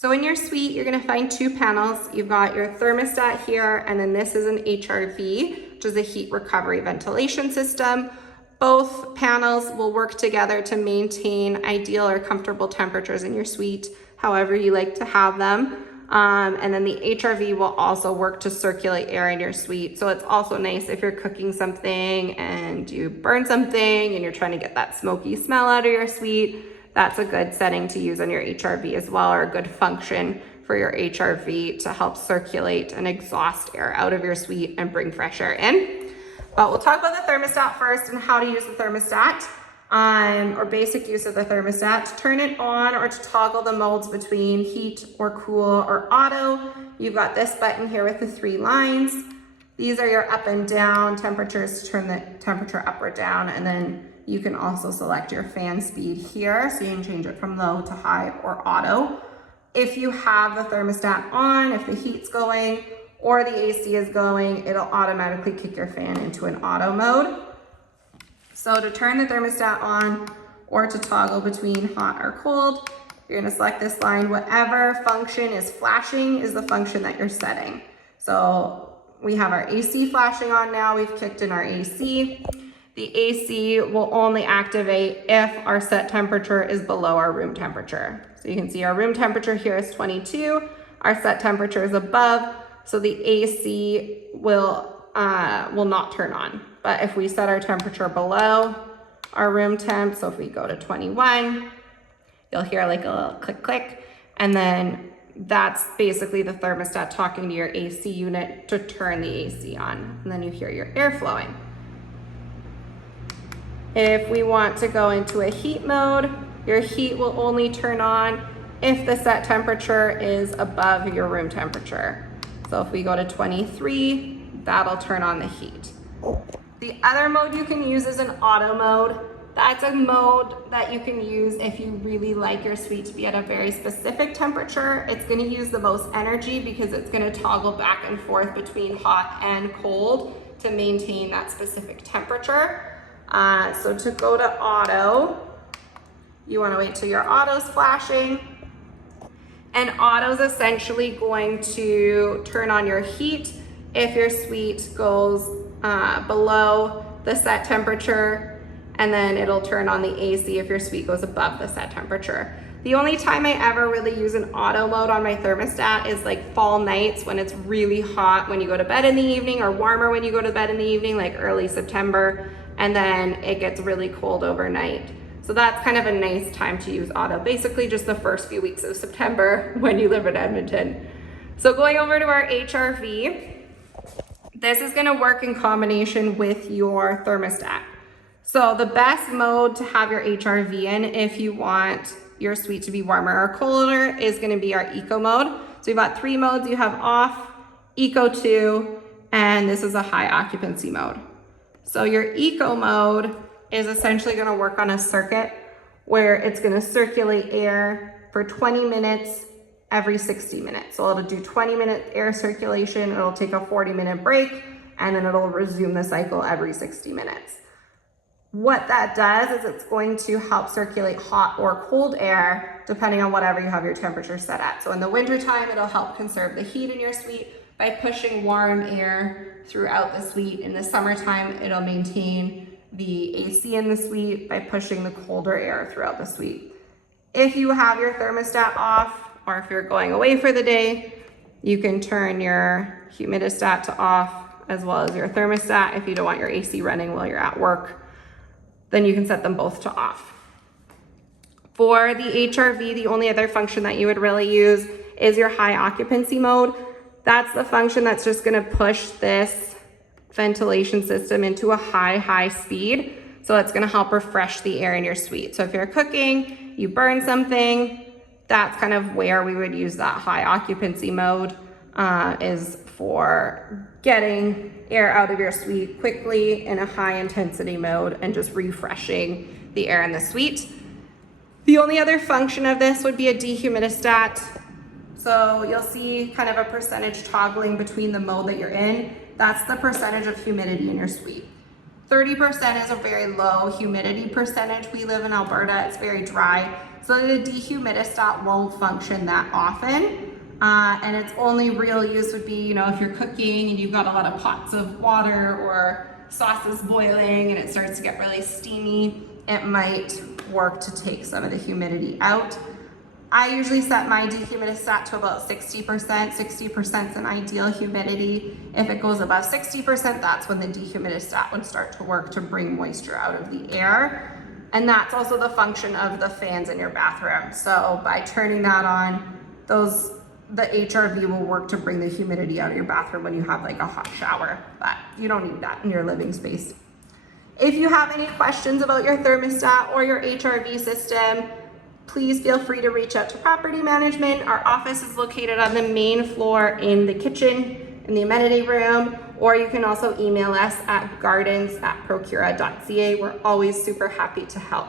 So in your suite, you're gonna find two panels. You've got your thermostat here, and then this is an HRV, which is a heat recovery ventilation system. Both panels will work together to maintain ideal or comfortable temperatures in your suite, however you like to have them. And then the HRV will also work to circulate air in your suite. So it's also nice if you're cooking something and you burn something and you're trying to get that smoky smell out of your suite. That's a good setting to use on your HRV as well, or a good function for your HRV to help circulate and exhaust air out of your suite and bring fresh air in. But we'll talk about the thermostat first and how to use the thermostat, or basic use of the thermostat. To turn it on or to toggle the modes between heat or cool or auto, you've got this button here with the 3 lines. These are your up and down temperatures to turn the temperature up or down, and then you can also select your fan speed here, so you can change it from low to high or auto. If you have the thermostat on, if the heat's going or the AC is going, it'll automatically kick your fan into an auto mode. So to turn the thermostat on or to toggle between hot or cold, you're gonna select this line. Whatever function is flashing is the function that you're setting. So we have our AC flashing on now. We've kicked in our AC. The AC will only activate if our set temperature is below our room temperature. So you can see our room temperature here is 22. Our set temperature is above, so the AC will not turn on. But if we set our temperature below our room temp, so if we go to 21, you'll hear like a little click, click, and then that's basically the thermostat talking to your AC unit to turn the AC on, and then you hear your air flowing. If we want to go into a heat mode, your heat will only turn on if the set temperature is above your room temperature. So if we go to 23, that'll turn on the heat. The other mode you can use is an auto mode. That's a mode that you can use if you really like your suite to be at a very specific temperature. It's gonna use the most energy because it's gonna toggle back and forth between hot and cold to maintain that specific temperature. So to go to auto, you want to wait till your auto's flashing. And auto's essentially going to turn on your heat if your suite goes below the set temperature, and then it'll turn on the AC if your suite goes above the set temperature. The only time I ever really use an auto mode on my thermostat is like fall nights when it's really hot when you go to bed in the evening, or warmer when you go to bed in the evening, like early September. And then it gets really cold overnight. So that's kind of a nice time to use auto, basically just the first few weeks of September when you live in Edmonton. So going over to our HRV, this is gonna work in combination with your thermostat. So the best mode to have your HRV in if you want your suite to be warmer or colder is gonna be our eco mode. So you've got 3 modes. You have off, eco 2, and this is a high occupancy mode. So your eco mode is essentially gonna work on a circuit where it's gonna circulate air for 20 minutes every 60 minutes. So it'll do 20-minute air circulation, it'll take a 40-minute break, and then it'll resume the cycle every 60 minutes. What that does is it's going to help circulate hot or cold air depending on whatever you have your temperature set at. So in the wintertime, it'll help conserve the heat in your suite by pushing warm air throughout the suite. In the summertime, it'll maintain the AC in the suite by pushing the colder air throughout the suite. If you have your thermostat off, or if you're going away for the day, you can turn your humidistat to off as well as your thermostat. If you don't want your AC running while you're at work, then you can set them both to off. For the HRV, the only other function that you would really use is your high occupancy mode. That's the function that's just gonna push this ventilation system into a high speed. So it's gonna help refresh the air in your suite. So if you're cooking, you burn something, that's kind of where we would use that high occupancy mode, is for getting air out of your suite quickly in a high intensity mode and just refreshing the air in the suite. The only other function of this would be a dehumidistat. So you'll see kind of a percentage toggling between the mode that you're in. That's the percentage of humidity in your suite. 30% is a very low humidity percentage. We live in Alberta, it's very dry. So the dehumidistat won't function that often. And its only real use would be, you know, if you're cooking and you've got a lot of pots of water or sauces boiling and it starts to get really steamy, it might work to take some of the humidity out. I usually set my dehumidistat to about 60%. 60% is an ideal humidity. If it goes above 60%, that's when the dehumidistat would start to work to bring moisture out of the air. And that's also the function of the fans in your bathroom. So by turning that on, the HRV will work to bring the humidity out of your bathroom when you have like a hot shower, but you don't need that in your living space. If you have any questions about your thermostat or your HRV system, please feel free to reach out to property management. Our office is located on the main floor in the kitchen, in the amenity room, or you can also email us at gardens@procura.ca. We're always super happy to help.